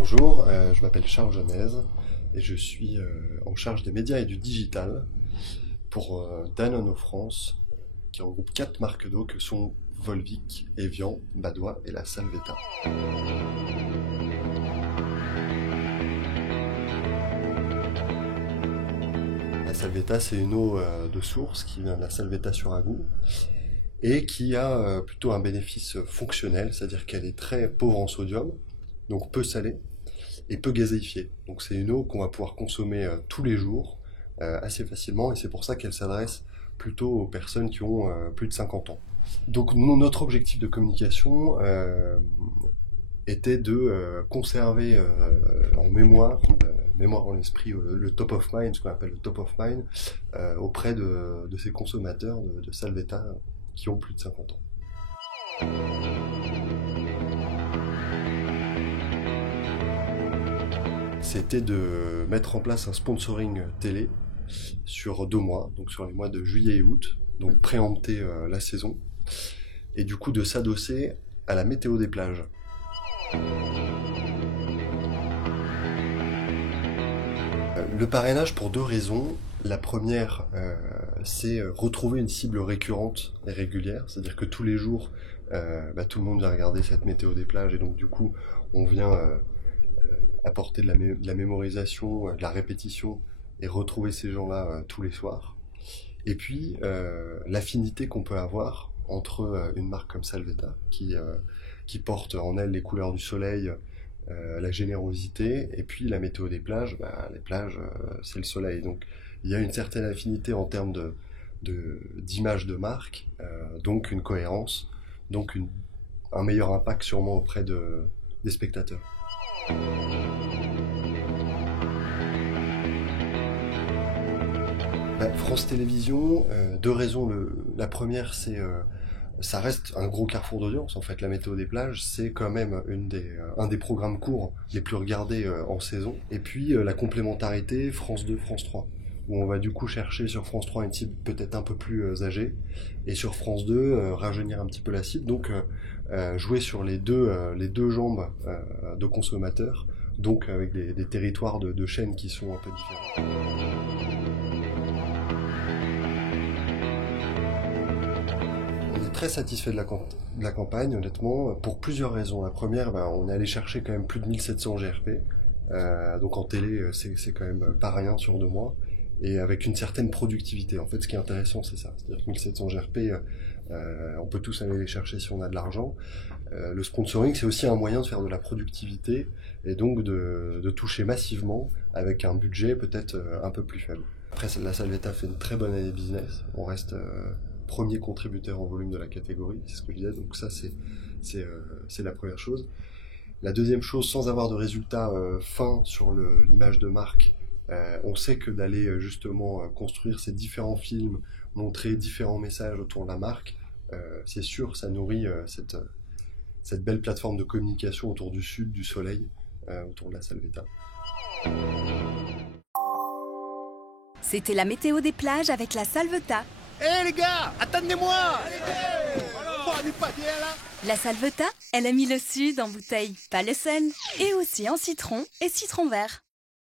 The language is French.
Bonjour, je m'appelle Charles Genèse et je suis en charge des médias et du digital pour Danone France, qui regroupe 4 marques d'eau que sont Volvic, Evian, Badoit et la Salvetti. La Salvetti, c'est une eau de source qui vient de la Salvetti sur Agout et qui a plutôt un bénéfice fonctionnel, c'est-à-dire qu'elle est très pauvre en sodium, donc peu salée, et peu gazéifiée. Donc c'est une eau qu'on va pouvoir consommer tous les jours, assez facilement, et c'est pour ça qu'elle s'adresse plutôt aux personnes qui ont plus de 50 ans. Donc notre objectif de communication était de conserver en mémoire en esprit, le top of mind, ce qu'on appelle le top of mind, auprès de ces consommateurs de Salvetti qui ont plus de 50 ans. C'était de mettre en place un sponsoring télé sur 2 mois, donc sur les mois de juillet et août, donc préempter la saison, et du coup de s'adosser à la météo des plages. Le parrainage pour 2 raisons. La première, c'est retrouver une cible récurrente et régulière, c'est-à-dire que tous les jours, tout le monde vient regarder cette météo des plages, et donc du coup, on vient apporter de la mémorisation, de la répétition, et retrouver ces gens-là tous les soirs. Et puis, l'affinité qu'on peut avoir entre une marque comme Salvetti, qui porte en elle les couleurs du soleil, la générosité, et puis la météo des plages, les plages, c'est le soleil. Donc il y a une certaine affinité en termes d'image de marque, donc une cohérence, donc un meilleur impact sûrement auprès des spectateurs. France Télévisions, 2 raisons. La première, c'est ça reste un gros carrefour d'audience. En fait, la météo des plages, c'est quand même un des programmes courts les plus regardés en saison. Et puis la complémentarité France 2, France 3, où on va du coup chercher sur France 3 une cible peut-être un peu plus âgée, et sur France 2 rajeunir un petit peu la cible. Donc jouer sur les deux jambes de consommateurs, donc avec des territoires de chaînes qui sont un peu différents. On est très satisfait de la campagne, honnêtement, pour plusieurs raisons. La première, on est allé chercher quand même plus de 1700 GRP, donc en télé, c'est quand même pas rien sur 2 mois, et avec une certaine productivité. En fait, ce qui est intéressant, c'est ça. C'est-à-dire que 1700 GRP, on peut tous aller les chercher si on a de l'argent. Le sponsoring, c'est aussi un moyen de faire de la productivité, et donc de toucher massivement avec un budget peut-être un peu plus faible. Après, la Salvetti fait une très bonne année business. On reste premier contributeur en volume de la catégorie, c'est ce que je disais, donc ça c'est la première chose. La deuxième chose, sans avoir de résultats fins sur l'image de marque, on sait que d'aller justement construire ces différents films, montrer différents messages autour de la marque, c'est sûr, ça nourrit cette belle plateforme de communication autour du sud, du soleil, autour de la Salvetti. C'était la météo des plages avec la Salvetti. Hé les gars, attendez-moi! Oh, on n'est pas bien là! La Salvetti, elle a mis le sud en bouteille, pas le seul, et aussi en citron et citron vert.